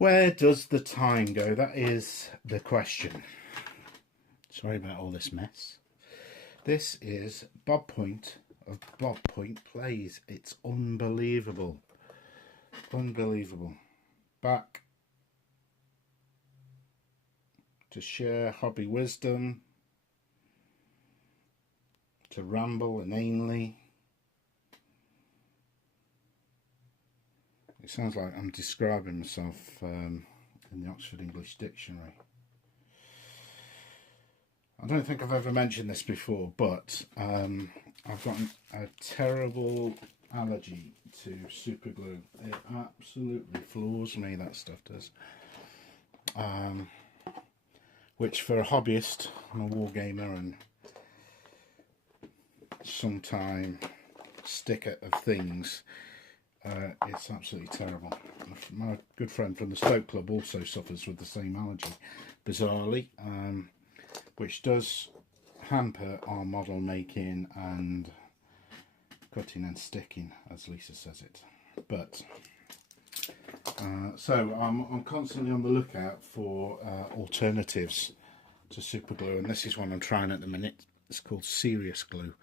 Where does the time go? That is the question. Sorry about all this mess. This is Bob Point of Bob Point Plays. It's unbelievable. Unbelievable. Back to share hobby wisdom, to ramble inanely. It sounds like I'm describing myself in the Oxford English Dictionary. I don't think I've ever mentioned this before, but I've got a terrible allergy to super glue. It absolutely floors me, that stuff does. Which for a hobbyist, I'm a war gamer and sometime sticker of things, it's absolutely terrible. My good friend from the Stoke Club also suffers with the same allergy, bizarrely, which does hamper our model making and cutting and sticking, as Lisa says it. But so I'm constantly on the lookout for alternatives to super glue, and this is one I'm trying at the minute. It's called Serious Glue.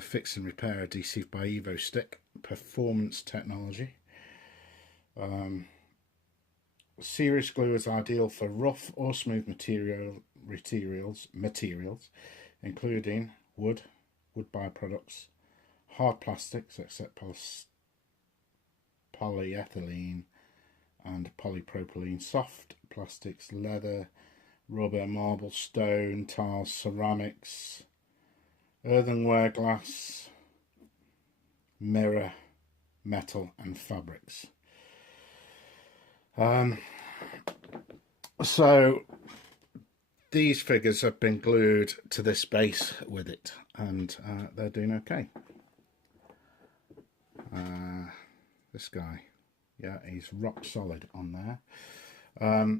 Fix and repair adhesive by Evo Stick, performance technology. Serious glue is ideal for rough or smooth materials, including wood byproducts, hard plastics except polyethylene and polypropylene, soft plastics, leather, rubber, marble, stone, tiles, ceramics, earthenware, glass, mirror, metal and fabrics. So these figures have been glued to this base with it, and they're doing okay. This guy, yeah, he's rock solid on there.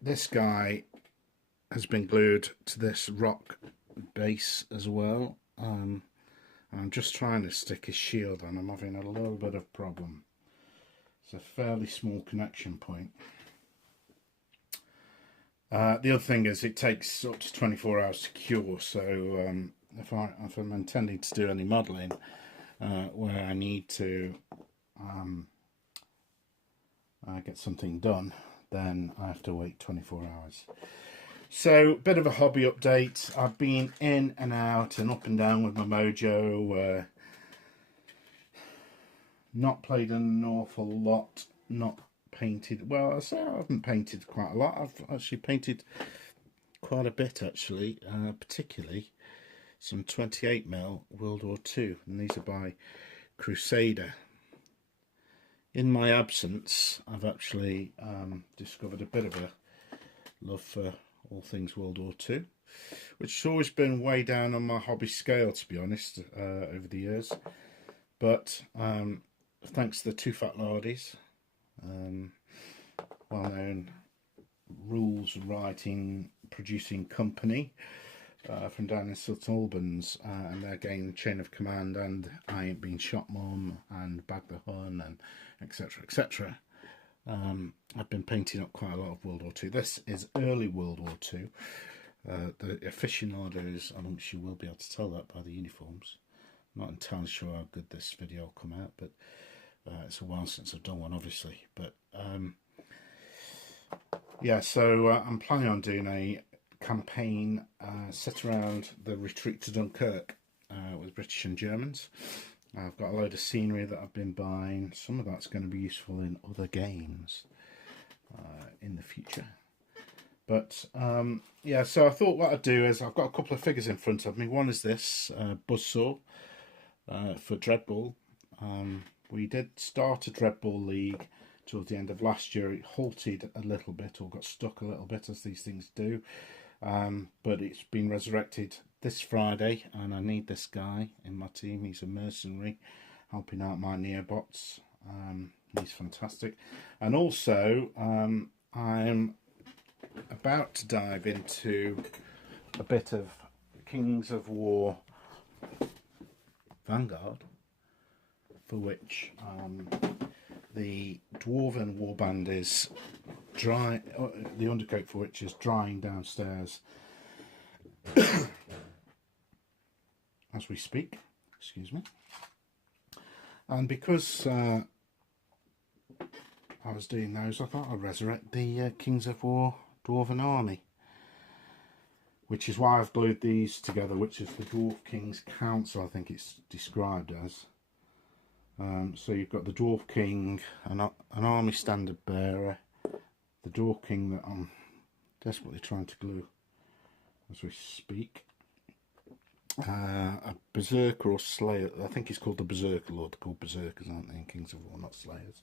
This guy has been glued to this rock base as well. I'm just trying to stick his shield on. I'm having a little bit of problem. It's a fairly small connection point. The other thing is it takes up to 24 hours to cure, so if I'm intending to do any modelling where I need to get something done, then I have to wait 24 hours. So, bit of a hobby update. I've been in and out and up and down with my mojo. Not played an awful lot. Not painted. Well, I say I haven't painted quite a lot. I've actually painted quite a bit, actually. Particularly some 28mm World War II. And these are by Crusader. In my absence, I've actually discovered a bit of a love for all things World War II, which has always been way down on my hobby scale, to be honest, over the years. But thanks to the Two Fat Lardies, well-known rules writing, producing company from down in St Albans, and they're getting Chain of Command and I Ain't Been Shot Mum and Bag the Hun and etc, etc. I've been painting up quite a lot of World War II. This is early World War II. The aficionados amongst you will be able to tell that by the uniforms. I'm not entirely sure how good this video will come out, but it's a while since I've done one, obviously. But yeah, so I'm planning on doing a campaign set around the retreat to Dunkirk with British and Germans. I've got a load of scenery that I've been buying. Some of that's going to be useful in other games in the future. But yeah, so I thought what I'd do is I've got a couple of figures in front of me. One is this buzzsaw for Dreadball. We did start a Dreadball league towards the end of last year. It halted a little bit, or got stuck a little bit, as these things do. But it's been resurrected this Friday, and I need this guy in my team. He's a mercenary helping out my Neobots. He's fantastic. And also I'm about to dive into a bit of Kings of War Vanguard, for which the Dwarven warband is dry, the undercoat for which is drying downstairs as we speak, excuse me. And because I was doing those, I thought I'd resurrect the Kings of War Dwarven Army, which is why I've glued these together, which is the Dwarf King's Council, I think it's described as. So you've got the Dwarf King, an army standard bearer, the Dwarf King that I'm desperately trying to glue as we speak, a Berserker or Slayer. I think he's called the Berserker Lord. They're called Berserkers, aren't they, in Kings of War, not Slayers.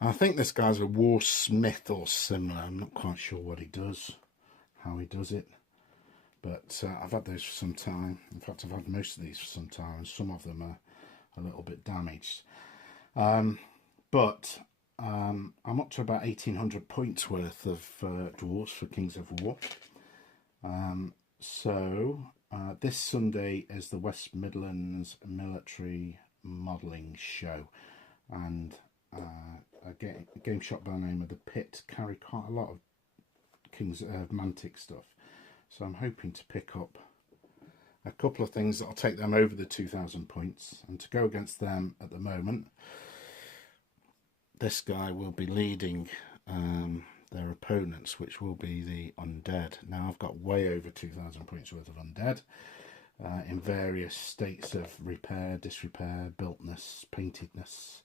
I think this guy's a War Smith or similar. I'm not quite sure what he does, how he does it. But I've had those for some time. In fact, I've had most of these for some time, and some of them are a little bit damaged. But I'm up to about 1,800 points worth of dwarves for Kings of War. So this Sunday is the West Midlands Military Modelling Show, and a game shop by the name of The Pit carry quite a lot of Kings Mantic stuff. So I'm hoping to pick up a couple of things that'll take them over the 2,000 points. And to go against them at the moment, this guy will be leading their opponents, which will be the Undead. Now I've got way over 2,000 points worth of Undead in various states of repair, disrepair, builtness, paintedness.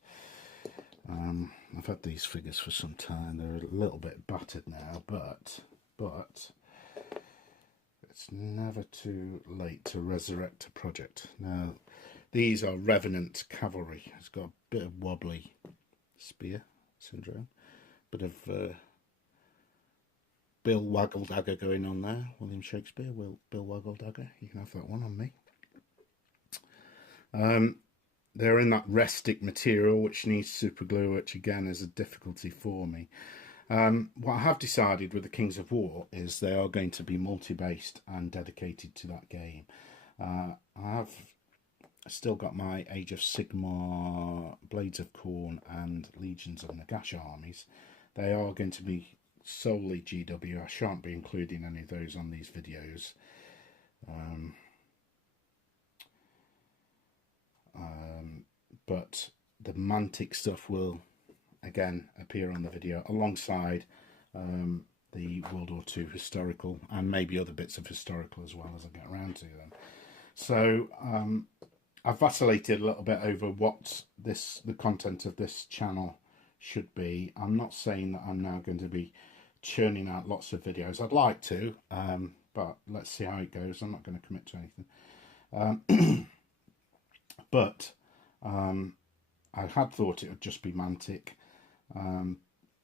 I've had these figures for some time. They're a little bit battered now, but it's never too late to resurrect a project. Now, these are Revenant Cavalry. It's got a bit of wobbly spear syndrome, bit of Bill Waggle-Dagger going on there. William Shakespeare, Bill Waggle-Dagger. You can have that one on me. They're in that restic material, which needs super glue, which again is a difficulty for me. What I have decided with the Kings of War is they are going to be multi-based and dedicated to that game. I have still got my Age of Sigmar, Blades of Khorne and Legions of Nagash armies. They are going to be solely GW. I shan't be including any of those on these videos. But the Mantic stuff will again appear on the video alongside the World War II historical and maybe other bits of historical as well as I get around to them. So I've vacillated a little bit over what the content of this channel should be. I'm not saying that I'm now going to be churning out lots of videos. I'd like to, but let's see how it goes. I'm not going to commit to anything. But I had thought it would just be Mantic.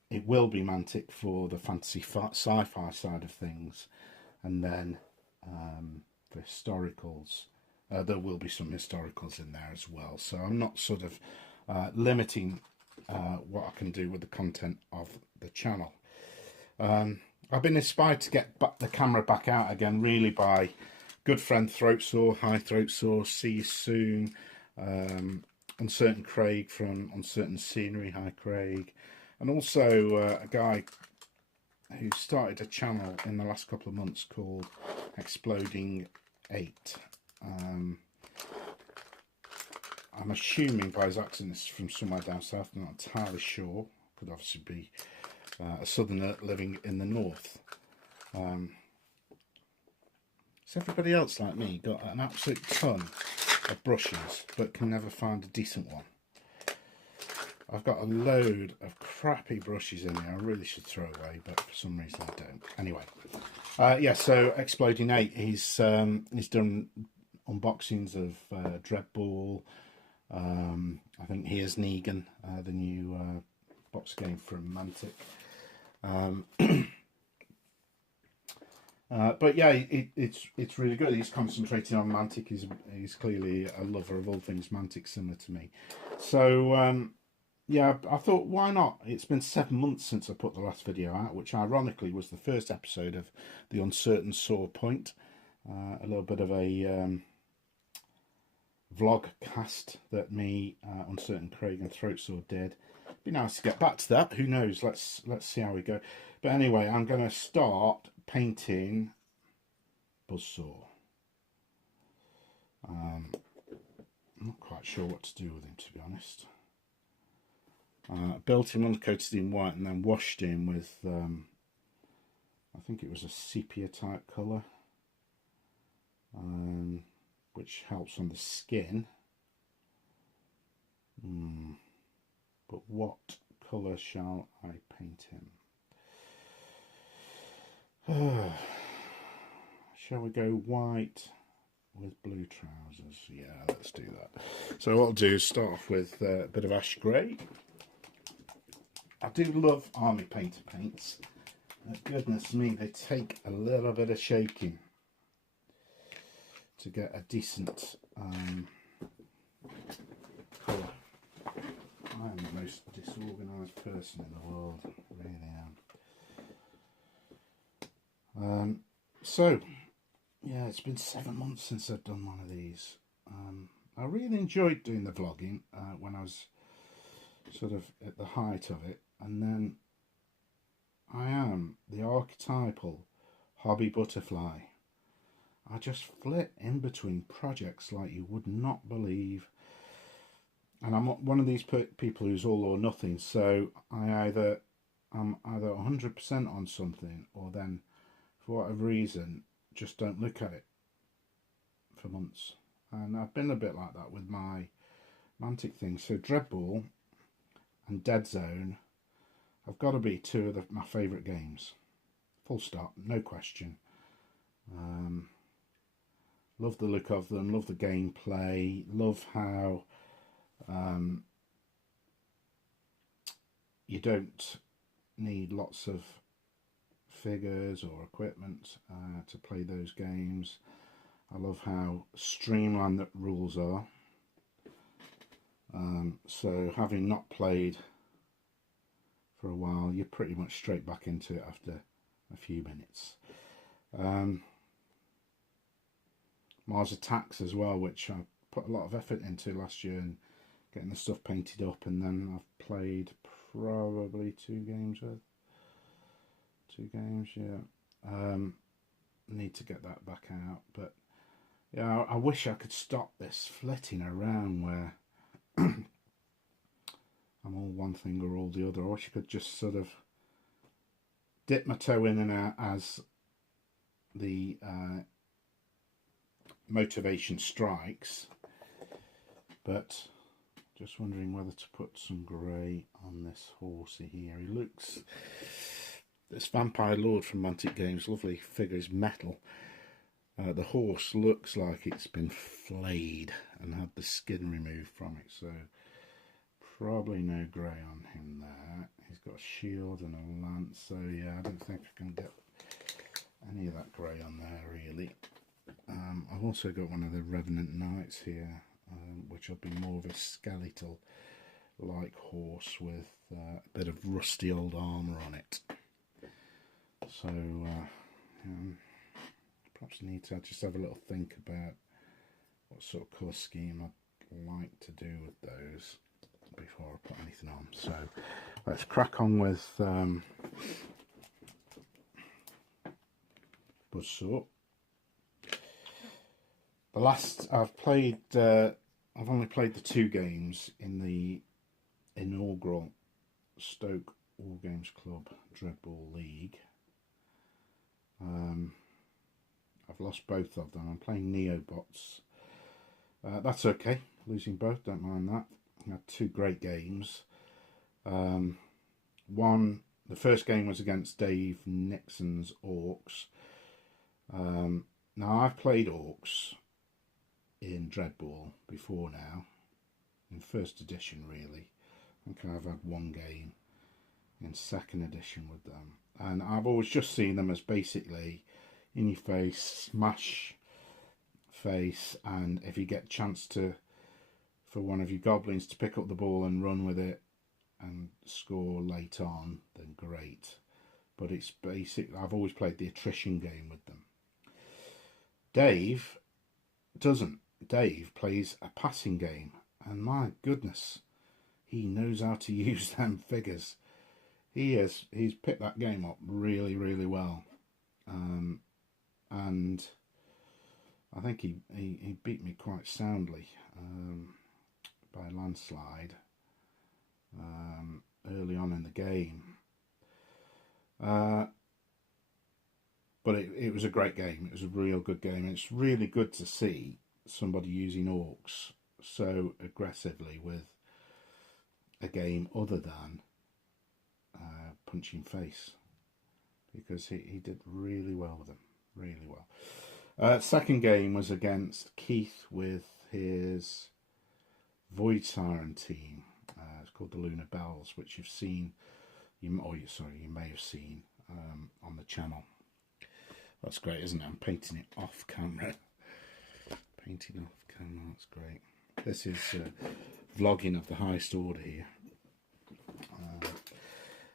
It will be Mantic for the fantasy sci-fi side of things, and then for historicals, there will be some historicals in there as well. So I'm not sort of limiting what I can do with the content of the channel. I've been inspired to get the camera back out again, really, by good friend Throatsaw. Hi Throatsaw, see you soon. Uncertain Craig from Uncertain Scenery. Hi Craig. And also a guy who started a channel in the last couple of months called Exploding 8. I'm assuming by his accent it's from somewhere down south. I'm not entirely sure. Could obviously be a southerner living in the north. Is everybody else like me got an absolute ton of brushes but can never find a decent one? I've got a load of crappy brushes in there I really should throw away, but for some reason I don't. Anyway, yeah, so Exploding 8, he's done unboxings of Dreadball. I think Here's Negan, the new box game from Mantic. But yeah, it's really good. He's concentrating on Mantic. He's clearly a lover of all things Mantic, similar to me. So yeah, I thought, why not? It's been 7 months since I put the last video out, which ironically was the first episode of the Uncertain Sore Point. A little bit of a vlog cast that me, Uncertain Craig and Throatsword did. Be nice to get back to that. Who knows? Let's see how we go. But anyway, I'm going to start painting Buzzsaw. I'm not quite sure what to do with him, to be honest. Built him, undercoated in white, and then washed him with, I think it was a sepia type colour, which helps on the skin. But what colour shall I paint him? Shall we go white with blue trousers? Yeah, let's do that. So what I'll do is start off with a bit of ash grey. I do love Army Painter paints. Goodness me, they take a little bit of shaking to get a decent colour. I am the most disorganised person in the world, really am. So, yeah, it's been 7 months since I've done one of these. I really enjoyed doing the vlogging when I was sort of at the height of it, and then I am the archetypal hobby butterfly. I just flit in between projects like you would not believe. And I'm one of these people who's all or nothing, so I'm either 100% on something, or then for whatever reason just don't look at it for months. And I've been a bit like that with my Mantic things. So Dreadball and Dead Zone have got to be two of my favourite games. Full stop, no question. Love the look of them, love the gameplay, love how you don't need lots of figures or equipment to play those games. I love how streamlined the rules are. So having not played for a while, you're pretty much straight back into it after a few minutes. Mars Attacks as well, which I put a lot of effort into last year and getting the stuff painted up, and then I've played probably 2 games worth. 2 games, yeah. Need to get that back out, but yeah, I wish I could stop this flitting around where I'm all one thing or all the other. I wish I could just sort of dip my toe in and out as the motivation strikes, but just wondering whether to put some grey on this horsey here. He looks, this Vampire Lord from Mantic Games, lovely figure, is metal. The horse looks like it's been flayed and had the skin removed from it, so probably no grey on him there. He's got a shield and a lance, so yeah, I don't think I can get any of that grey on there really. I've also got one of the Revenant Knights here, which will be more of a skeletal like horse with a bit of rusty old armour on it. So perhaps need to just have a little think about what sort of colour scheme I'd like to do with those before I put anything on. So let's crack on with Buzzsaw. The last I've played, I've only played the 2 games in the inaugural Stoke All Games Club Dreadball League. I've lost both of them. I'm playing Neobots. That's okay, losing both, don't mind that. I had 2 great games. One, the first game was against Dave Nixon's Orcs. Now I've played Orcs in Dreadball before now, in 1st edition really. I think I've had 1 game in 2nd edition with them, and I've always just seen them as basically in your face, smash face, and if you get a chance for one of your goblins to pick up the ball and run with it and score late on, then great. But it's basic. I've always played the attrition game with them. Dave doesn't Dave plays a passing game, and my goodness, he knows how to use them figures. He's picked that game up really, really well, and I think he beat me quite soundly by a landslide early on in the game. But it was a great game. It was a real good game. It's really good to see somebody using orcs so aggressively with a game other than punching face, because he did really well with them, really well. Second game was against Keith with his Void Siren team. It's called the Lunar Bells, which you've seen, you may have seen on the channel. That's great, isn't it? I'm painting it off camera. Painting off camera, that's great. This is vlogging of the highest order here.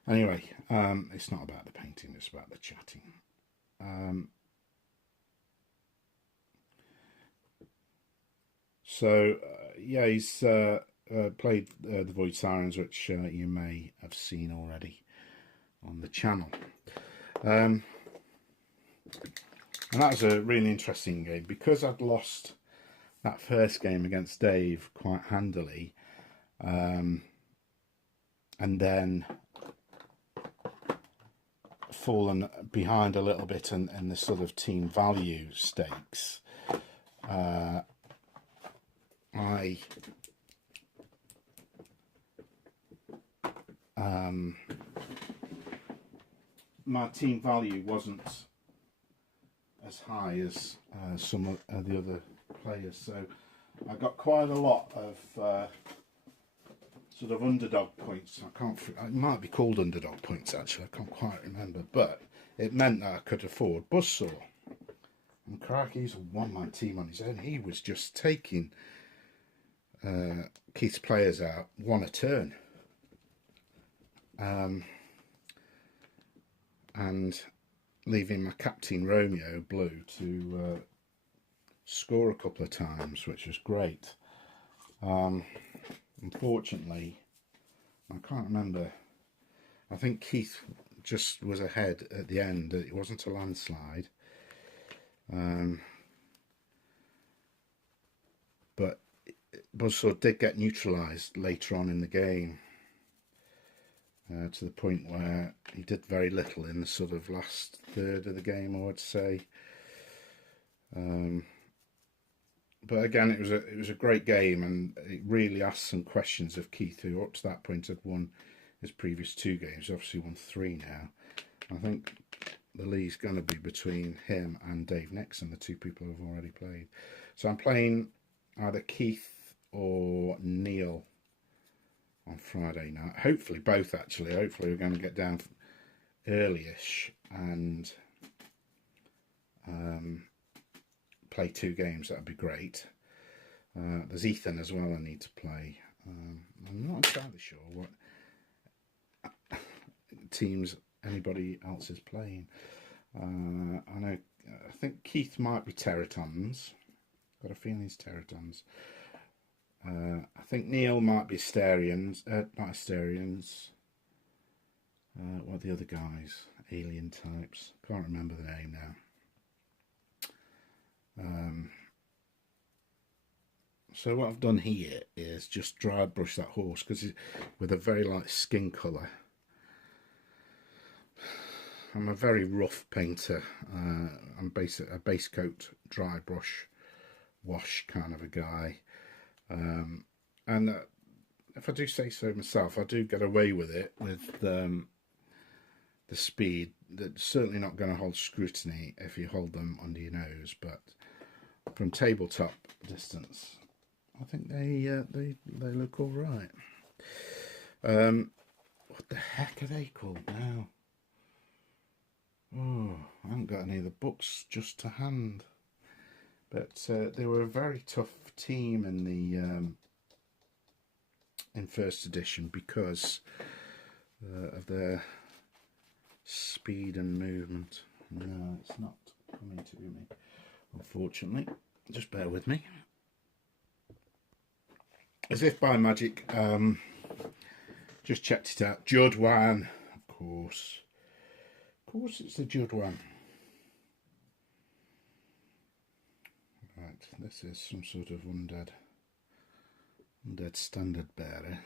Anyway, it's not about the painting, it's about the chatting. Yeah, he's played the Void Sirens, which you may have seen already on the channel. And that was a really interesting game, because I'd lost that first game against Dave quite handily, and then fallen behind a little bit in the sort of team value stakes. My team value wasn't as high as some of the other players, so I got quite a lot of sort of underdog points. It might be called underdog points actually, I can't quite remember, but it meant that I could afford Buzzsaw. And Crikey's won my team on his own. He was just taking Keith's players out one a turn, and leaving my captain Romeo Blue to score a couple of times, which was great. Unfortunately, I can't remember. I think Keith just was ahead at the end. It wasn't a landslide. But Buzzsaw did get neutralised later on in the game, to the point where he did very little in the sort of last third of the game, I would say. But again, it was a great game, and it really asked some questions of Keith, who up to that point had won his previous two games. Obviously won 3 now. I think the league's going to be between him and Dave Nixon, the two people who have already played. So I'm playing either Keith or Neil on Friday night. Hopefully both, actually. Hopefully we're going to get down early-ish and play 2 games. That'd be great. There's Ethan as well I need to play. I'm not entirely sure what teams anybody else is playing. I think Keith might be Terratons. Got a feeling he's Terratons. I think Neil might be Asterians. Not Asterians. What are the other guys? Alien types. Can't remember the name now. So what I've done here is just dry brush that horse, because with a very light skin colour. I'm a very rough painter. I'm a base coat, dry brush, wash kind of a guy. And if I do say so myself, I do get away with it with the speed. That's certainly not going to hold scrutiny if you hold them under your nose, but from tabletop distance, I think they look all right. What the heck are they called now? Oh, I haven't got any of the books just to hand. But they were a very tough team in the in first edition, because of their speed and movement. No, it's not coming to me, unfortunately. Just bear with me. as if by magic, just checked it out. Judwan, of course. Of course it's the Judwan. Right, this is some sort of undead standard bearer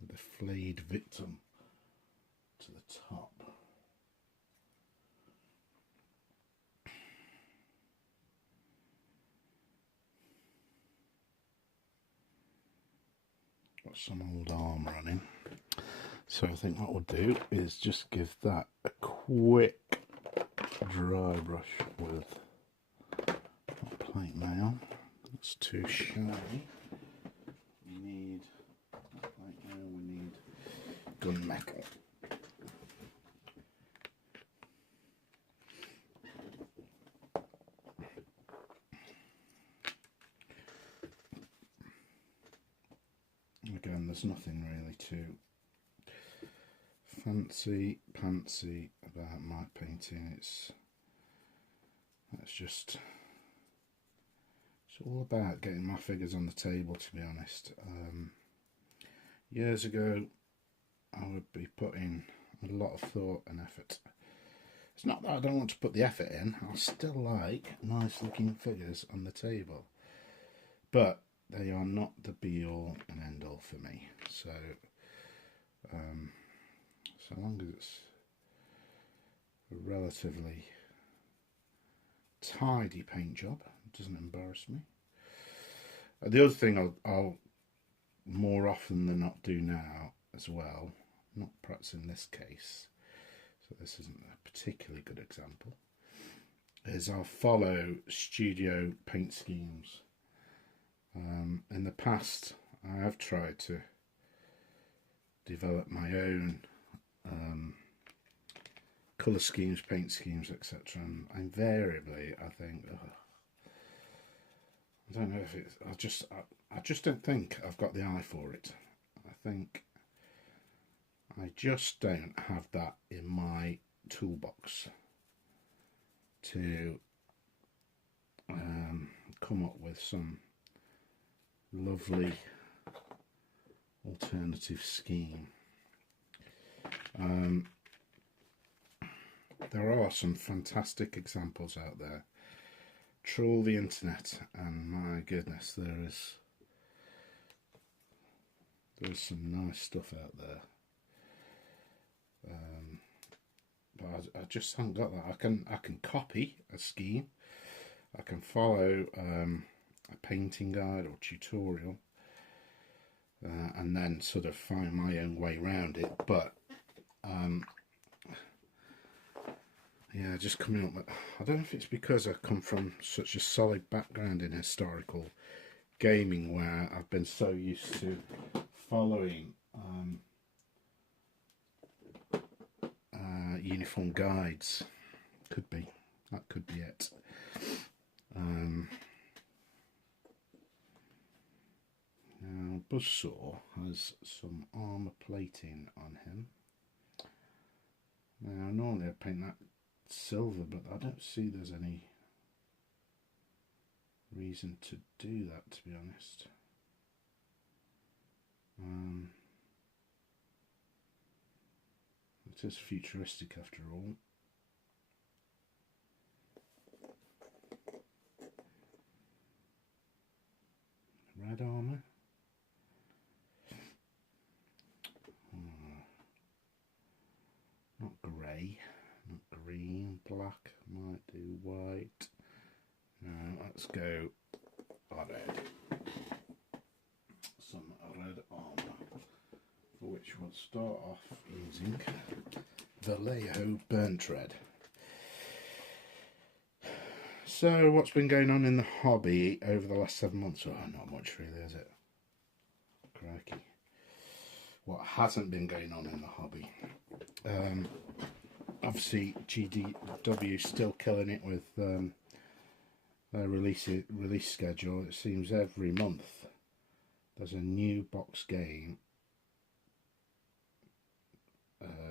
with a flayed victim to the top. Got some old armour on him. So I think what we'll do is just give that a quick dry brush with plate mail. That's too shiny. We need plate mail, we need gunmetal. Again, there's nothing really too fancy about my painting. It's all about getting my figures on the table, to be honest. Years ago I would be putting a lot of thought and effort. It's not that I don't want to put the effort in, I still like nice looking figures on the table, but they are not the be all and end all for me. So so long as it's a relatively tidy paint job, it doesn't embarrass me. The other thing I'll more often than not do now as well, not perhaps in this case, so this isn't a particularly good example, is I'll follow studio paint schemes. In the past I have tried to develop my own colour schemes, paint schemes, etc. And invariably I think, I don't know if it's, I just don't think I've got the eye for it. I think I just don't have that in my toolbox to come up with some lovely alternative scheme. There are some fantastic examples out there. Troll the internet, and my goodness, there's some nice stuff out there. But I just haven't got that. I can copy a scheme. I can follow a painting guide or tutorial, and then sort of find my own way around it. But yeah, just coming up with, I don't know if it's because I come from such a solid background in historical gaming, where I've been so used to following uniform guides. Could be, that could be it. Now Buzzsaw has some armour plating on him. Now normally I paint that silver, but I don't see there's any reason to do that, to be honest. It is futuristic after all. Red armour. Not grey, not green, black, might do white. Now let's go red. Some red armour, for which we'll start off using Vallejo Burnt Red. So what's been going on in the hobby over the last 7 months? Oh, not much really, is it? Crikey. What hasn't been going on in the hobby? Obviously GDW still killing it with their release schedule. It seems every month there's a new box game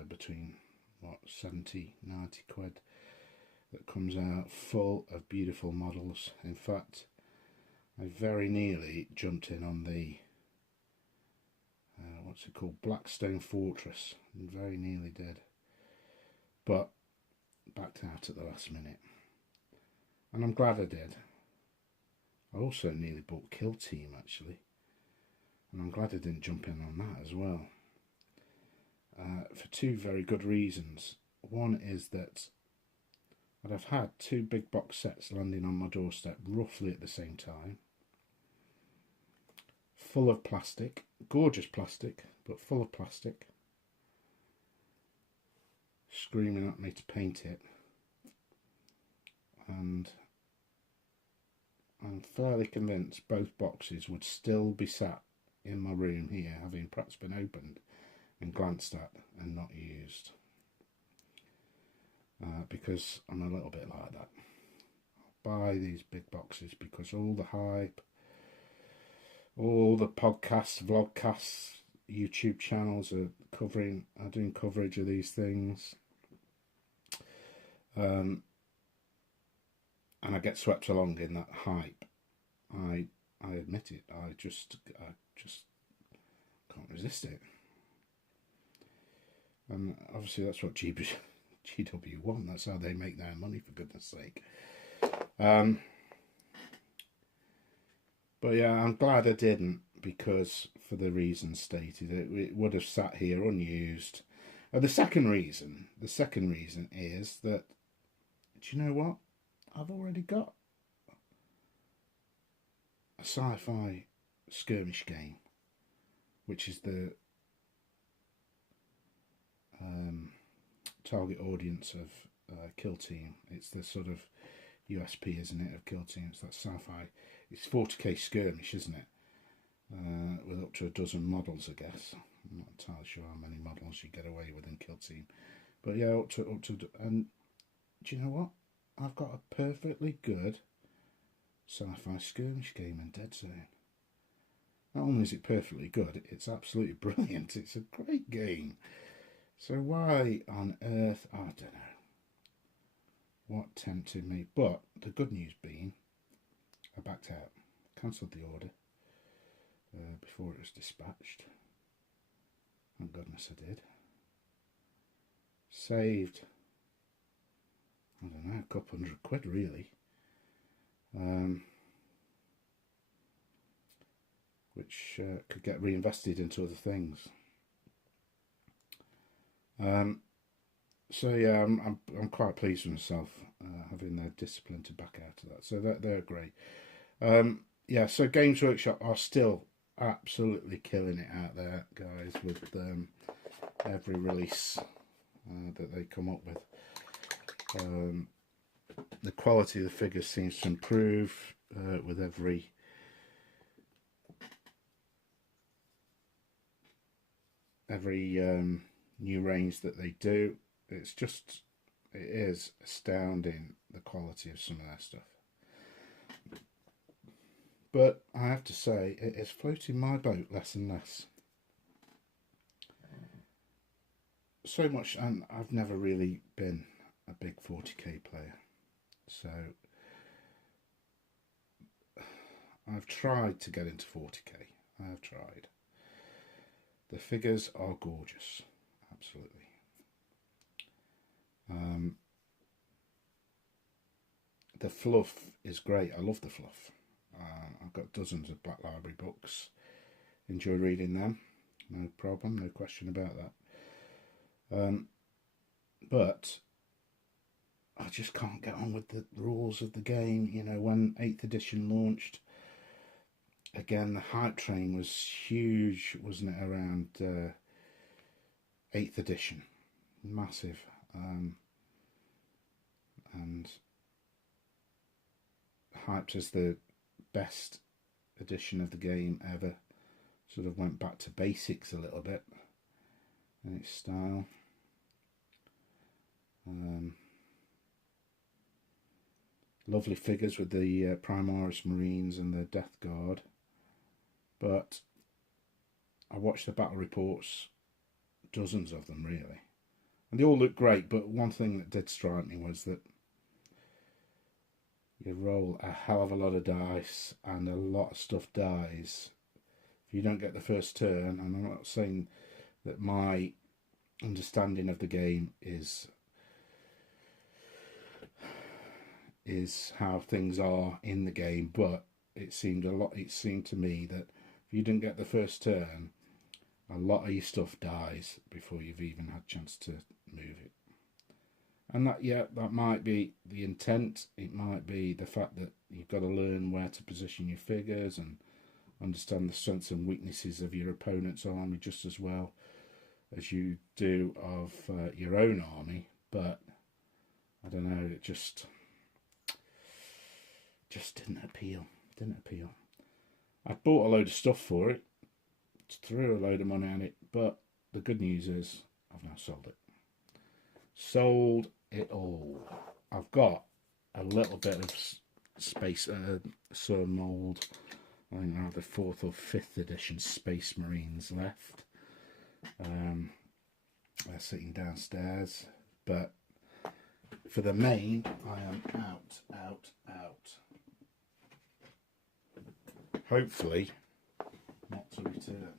between what, 70, 90 quid that comes out, full of beautiful models. In fact, I very nearly jumped in on the what's it called, Blackstone Fortress, and very nearly did, but backed out at the last minute, and I'm glad I did. I also nearly bought Kill Team actually, and I'm glad I didn't jump in on that as well, for two very good reasons. One is that I've had two big box sets landing on my doorstep roughly at the same time, full of plastic, gorgeous plastic, but full of plastic, screaming at me to paint it, and I'm fairly convinced both boxes would still be sat in my room here, having perhaps been opened and glanced at and not used, because I'm a little bit like that. I'll buy these big boxes because all the hype, all the podcasts, vlogcasts, YouTube channels are doing coverage of these things, and I get swept along in that hype. I admit it. I just can't resist it. And obviously that's what GW want. That's how they make their money, for goodness sake. But yeah, I'm glad I didn't, because for the reasons stated, it would have sat here unused. The second reason is that, do you know what? I've already got a sci-fi skirmish game, which is the target audience of Kill Team. It's the sort of USP, isn't it, of Kill Team? It's that sci-fi. It's 40k skirmish, isn't it? With up to a dozen models, I guess. I'm not entirely sure how many models you get away with in Kill Team, but yeah, up to. And do you know what? I've got a perfectly good sci-fi skirmish game in Dead Zone. Not only is it perfectly good, it's absolutely brilliant. It's a great game. So why on earth, I don't know what tempted me. But the good news being, I backed out, cancelled the order before it was dispatched. Thank goodness I did. Saved, I don't know, a couple £100 really. Which could get reinvested into other things. So yeah, I'm quite pleased with myself having the discipline to back out of that. So they're great. Yeah, so Games Workshop are still absolutely killing it out there, guys, with every release that they come up with. The quality of the figures seems to improve with every new range that they do. It is astounding, the quality of some of their stuff. But I have to say, it is floating my boat less and less. So much, and I've never really been a big 40k player, so I've tried to get into 40k. I have tried. The figures are gorgeous, absolutely. The fluff is great. I love the fluff. I've got dozens of Black Library books. Enjoy reading them. No problem, no question about that. But I just can't get on with the rules of the game. You know, when 8th edition launched, again, the hype train was huge, wasn't it, around 8th edition? Massive. And hyped as the best edition of the game ever. Sort of went back to basics a little bit in its style. Lovely figures with the Primaris Marines and the Death Guard. But I watched the battle reports, dozens of them really, and they all look great, but one thing that did strike me was that you roll a hell of a lot of dice and a lot of stuff dies if if you don't get the first turn, and I'm not saying that my understanding of the game is how things are in the game, but it seemed to me that if you didn't get the first turn, a lot of your stuff dies before you've even had a chance to move it. And that might be the intent. It might be the fact that you've got to learn where to position your figures and understand the strengths and weaknesses of your opponent's army just as well as you do of your own army. But I don't know, it just didn't appeal. I bought a load of stuff for it, threw a load of money on it, but the good news is I've now sold it. Sold it all. I've got a little bit of space, some old, I think now the 4th or 5th edition Space Marines left. They're sitting downstairs, but for the main, I am out. Hopefully, not to return.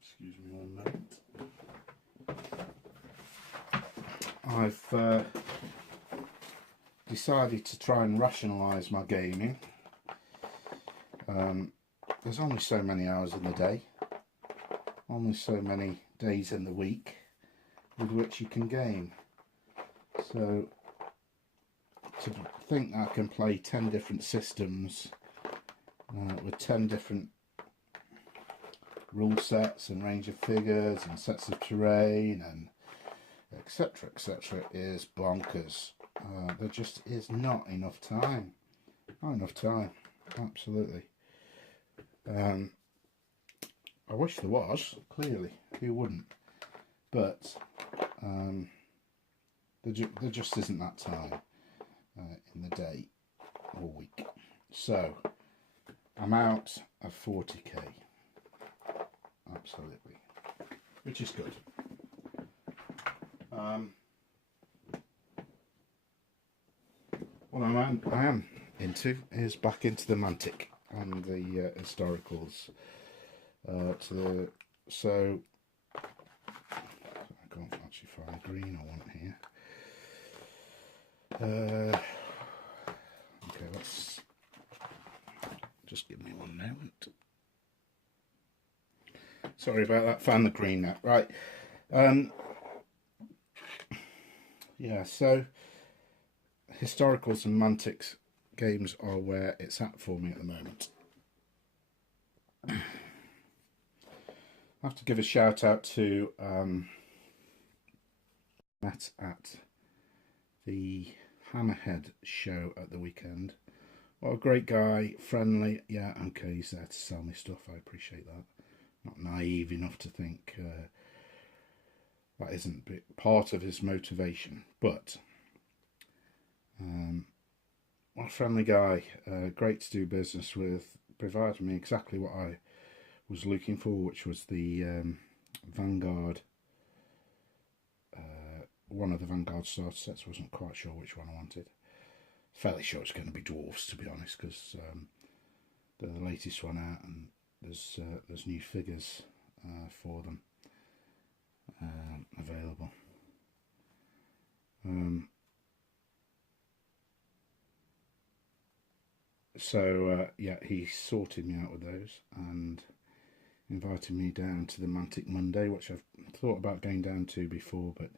Excuse me one moment. I've decided to try and rationalise my gaming. There's only so many hours in the day, only so many days in the week with which you can game. So to think that I can play 10 different systems with 10 different rule sets and range of figures and sets of terrain and etc is bonkers. There just is not enough time. Absolutely. I wish there was, clearly, who wouldn't? But there just isn't that time in the day or week. So I'm out of 40k. Absolutely. Which is good. What I am into is back into the Mantic and the historicals. So I can't actually find the green I want here. Okay, let's just give me one moment. Sorry about that. Found the green now. Right. Yeah. So historicals and Mantics games are where it's at for me at the moment. I have to give a shout out to met at the Hammerhead show at the weekend. What a great guy, friendly. Yeah, okay, he's there to sell me stuff. I appreciate that. Not naive enough to think that isn't part of his motivation, but what a friendly guy. Great to do business with. Provided me exactly what I was looking for, which was the Vanguard, one of the Vanguard starter sets. Wasn't quite sure which one I wanted. Fairly sure it's going to be dwarfs, to be honest, because they're the latest one out, and there's new figures for them available. So yeah, he sorted me out with those and invited me down to the Mantic Monday, which I've thought about going down to before, but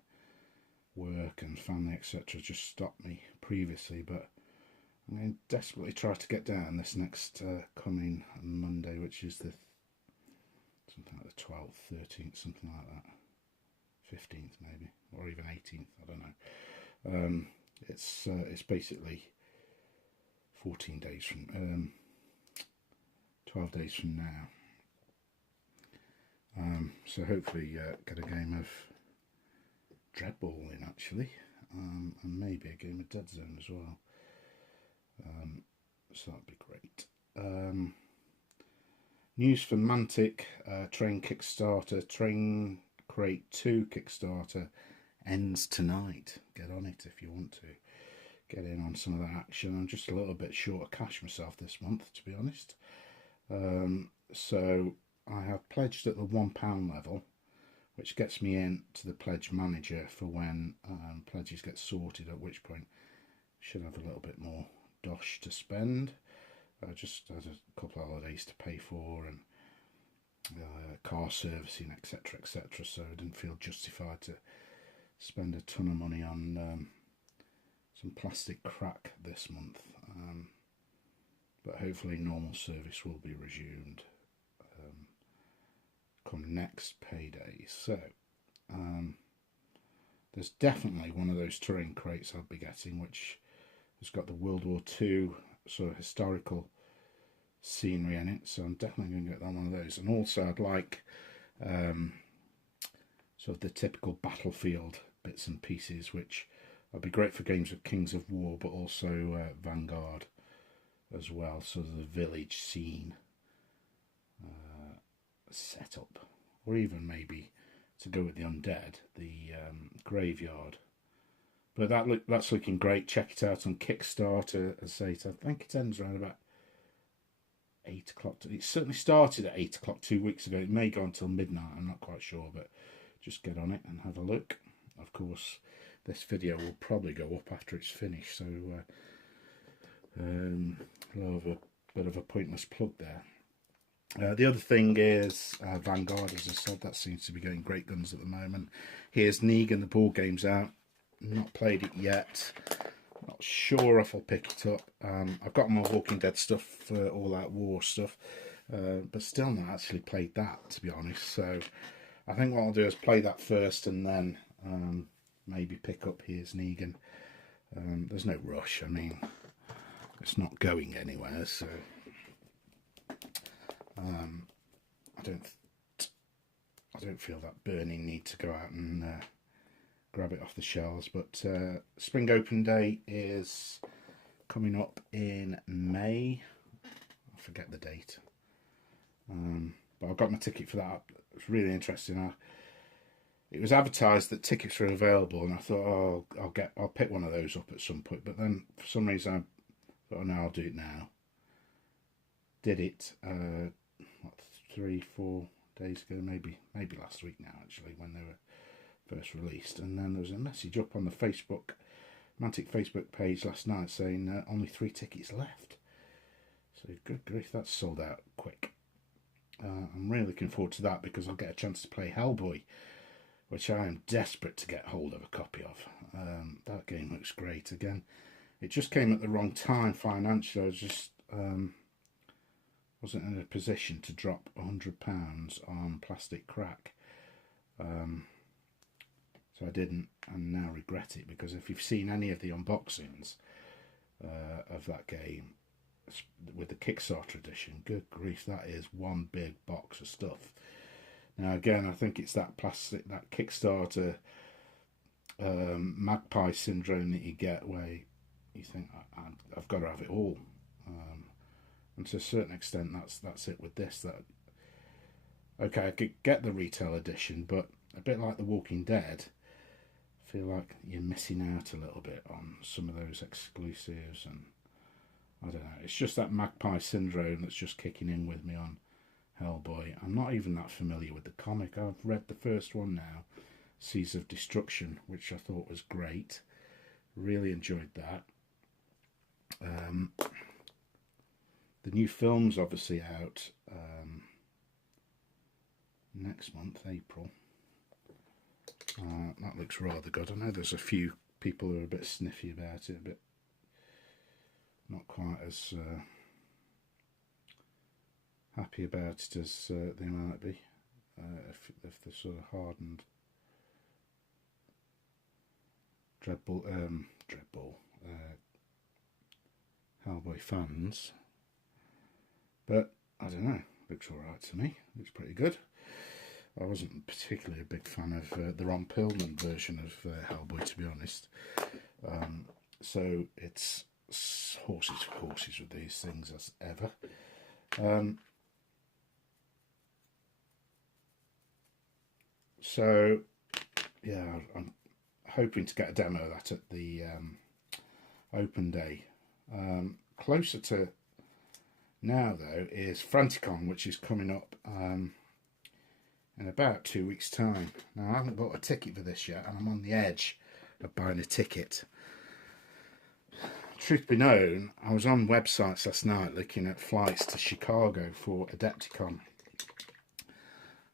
work and family etc. just stopped me previously. But I'm going to desperately try to get down this next coming Monday, which is the something like the 12th, 13th, something like that, 15th maybe, or even 18th. I don't know. It's basically 14 days from 12 days from now. So hopefully get a game of Dreadball in actually, and maybe a game of Dead Zone as well. So that'd be great. News for Mantic, Train Kickstarter, Train Crate 2 Kickstarter ends tonight. Get on it if you want to. get in on some of that action. I'm just a little bit short of cash myself this month, to be honest. So I have pledged at the £1 level, which gets me in to the pledge manager for when pledges get sorted, at which point I should have a little bit more dosh to spend. I just had a couple of holidays to pay for and car servicing, etc, etc, so I didn't feel justified to spend a ton of money on some plastic crack this month, but hopefully normal service will be resumed come next payday. So there's definitely one of those terrain crates I'll be getting, which has got the World War II sort of historical scenery in it, so I'm definitely going to get that one of those. And also I'd like sort of the typical battlefield bits and pieces, which would be great for games of Kings of War, but also Vanguard as well, sort of the village scene setup, or even maybe to go with the undead, the graveyard. But that's looking great. Check it out on Kickstarter. As I say, I think it ends around about 8 o'clock. It certainly started at 8 o'clock 2 weeks ago. It may go until midnight, I'm not quite sure, but just get on it and have a look. Of course, this video will probably go up after it's finished, so I'll have a bit of a pointless plug there. The other thing is Vanguard, as I said, that seems to be going great guns at the moment. Here's Negan, the board game's out. Not played it yet. Not sure if I'll pick it up. I've got my Walking Dead stuff, all that war stuff, but still not actually played that, to be honest. So I think what I'll do is play that first and then maybe pick up Here's Negan. There's no rush. I mean, it's not going anywhere, so I don't feel that burning need to go out and grab it off the shelves. But Spring Open Day is coming up in May. I forget the date, but I got my ticket for that. It was really interesting. It was advertised that tickets were available, and I thought, oh, I'll pick one of those up at some point. But then for some reason I thought, oh, no, I'll do it now. Did it 3-4 days ago, maybe last week now, actually, when they were first released. And then there was a message up on the Mantic Facebook page last night saying only 3 tickets left. So good grief, that's sold out quick. I'm really looking forward to that because I'll get a chance to play Hellboy, which I am desperate to get hold of a copy of. That game looks great. Again, it just came at the wrong time financially. I was just wasn't in a position to drop £100 on plastic crack, so I didn't, and now regret it, because if you've seen any of the unboxings of that game with the Kickstarter edition, good grief, that is one big box of stuff. Now again, I think it's that Kickstarter magpie syndrome that you get, where you think, I've got to have it all. And to a certain extent, that's it with this. That okay, I could get the retail edition, but a bit like The Walking Dead, I feel like you're missing out a little bit on some of those exclusives, and I don't know. It's just that magpie syndrome that's just kicking in with me on Hellboy. I'm not even that familiar with the comic. I've read the first one now, Seas of Destruction, which I thought was great. Really enjoyed that. The new film's obviously out next month, April. That looks rather good. I know there's a few people who are a bit sniffy about it, a bit not quite as happy about it as they might be if they're sort of hardened Dreadball Hellboy fans. But I don't know, looks alright to me, looks pretty good. I wasn't particularly a big fan of the Ron Perlman version of Hellboy, to be honest. So it's horses for courses with these things as ever. So yeah, I'm hoping to get a demo of that at the open day. Closer to now, though, is Franticon, which is coming up in about 2 weeks' time. Now, I haven't bought a ticket for this yet, and I'm on the edge of buying a ticket. Truth be known, I was on websites last night looking at flights to Chicago for Adepticon.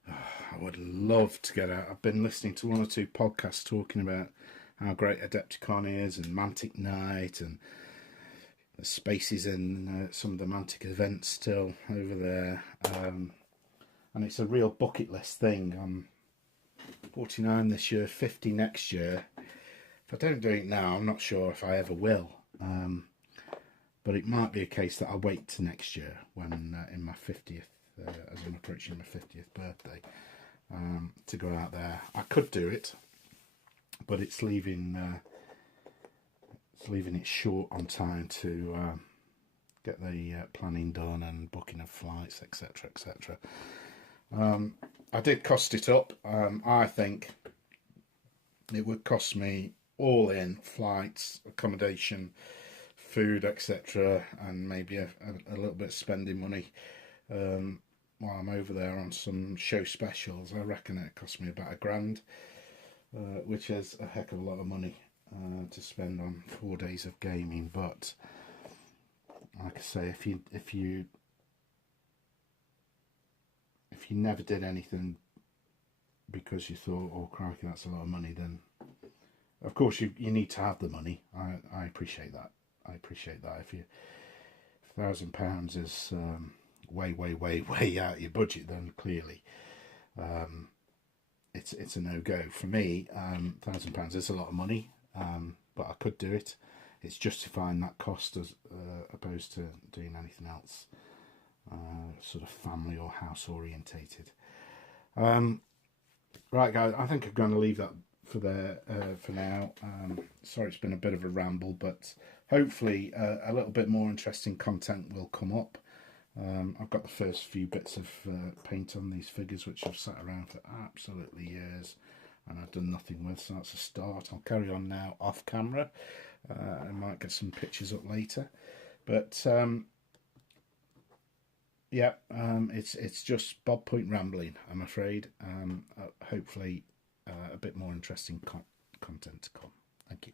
I would love to get out. I've been listening to 1 or 2 podcasts talking about how great Adepticon is, and Mantic Night, and the spaces in some of the Mantic events still over there. And it's a real bucket list thing. I'm 49 this year, 50 next year. If I don't do it now, I'm not sure if I ever will. But it might be a case that I'll wait to next year, when in my 50th, as I'm approaching my 50th birthday, to go out there. I could do it, but it's leaving it short on time to get the planning done and booking of flights, etc., etc. I did cost it up. I think it would cost me all in, flights, accommodation, food, etc., and maybe a little bit of spending money while I'm over there on some show specials. I reckon it cost me about £1,000, which is a heck of a lot of money to spend on 4 days of gaming. But like I say, if you never did anything because you thought, oh crikey, that's a lot of money, then of course you need to have the money. I appreciate that. I appreciate that. If £1,000 is way out of your budget, then clearly it's a no-go. For me, £1,000 is a lot of money, but I could do it. It's justifying that cost as opposed to doing anything else sort of family or house orientated. Right guys, I think I'm going to leave that for now. Sorry it's been a bit of a ramble, but hopefully a little bit more interesting content will come up. I've got the first few bits of paint on these figures, which I've sat around for absolutely years and I've done nothing with, so that's a start. I'll carry on now off camera. I might get some pictures up later, but yeah, it's just Bob Point rambling, I'm afraid. Hopefully a bit more interesting content to come. Thank you.